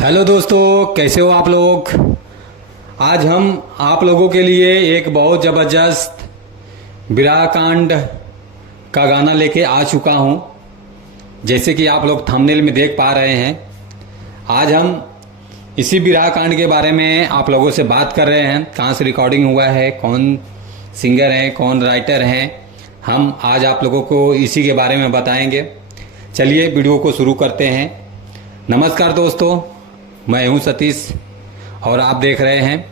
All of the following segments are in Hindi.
हेलो दोस्तों, कैसे हो आप लोग। आज हम आप लोगों के लिए एक बहुत ज़बरदस्त विरह कांड का गाना लेके आ चुका हूँ। जैसे कि आप लोग थंबनेल में देख पा रहे हैं, आज हम इसी विरह कांड के बारे में आप लोगों से बात कर रहे हैं। कहाँ से रिकॉर्डिंग हुआ है, कौन सिंगर हैं, कौन राइटर हैं, हम आज आप लोगों को इसी के बारे में बताएंगे। चलिए वीडियो को शुरू करते हैं। नमस्कार दोस्तों, मैं हूं सतीश और आप देख रहे हैं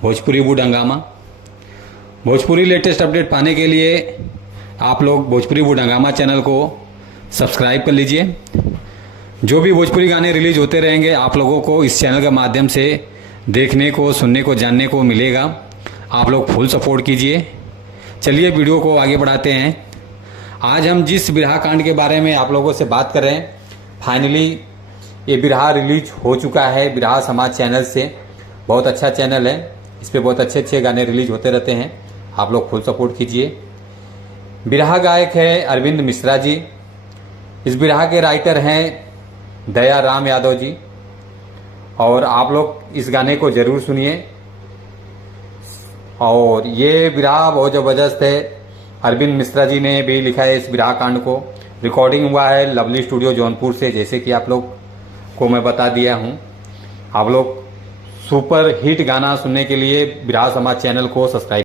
भोजपुरी वुड हंगामा। भोजपुरी लेटेस्ट अपडेट पाने के लिए आप लोग भोजपुरी वुड हंगामा चैनल को सब्सक्राइब कर लीजिए। जो भी भोजपुरी गाने रिलीज होते रहेंगे आप लोगों को इस चैनल के माध्यम से देखने को, सुनने को, जानने को मिलेगा। आप लोग फुल सपोर्ट कीजिए। चलिए वीडियो को आगे बढ़ाते हैं। आज हम जिस बिरहा कांड के बारे में आप लोगों से बात कर रहे हैं, फाइनली ये बिरहा रिलीज हो चुका है बिरहा समाज चैनल से। बहुत अच्छा चैनल है, इस पर बहुत अच्छे अच्छे गाने रिलीज होते रहते हैं। आप लोग फुल सपोर्ट कीजिए। बिरहा गायक है अरविंद मिश्रा जी। इस बिरहा के राइटर हैं दया राम यादव जी। और आप लोग इस गाने को ज़रूर सुनिए। और ये बिरहा बहुत ज़बरदस्त है। अरविंद मिश्रा जी ने भी लिखा है इस बिरहा कांड को। रिकॉर्डिंग हुआ है लवली स्टूडियो जौनपुर से, जैसे कि आप लोग को मैं बता दिया हूँ। आप लोग सुपर हिट गाना सुनने के लिए बिरहा समाज चैनल को सब्सक्राइब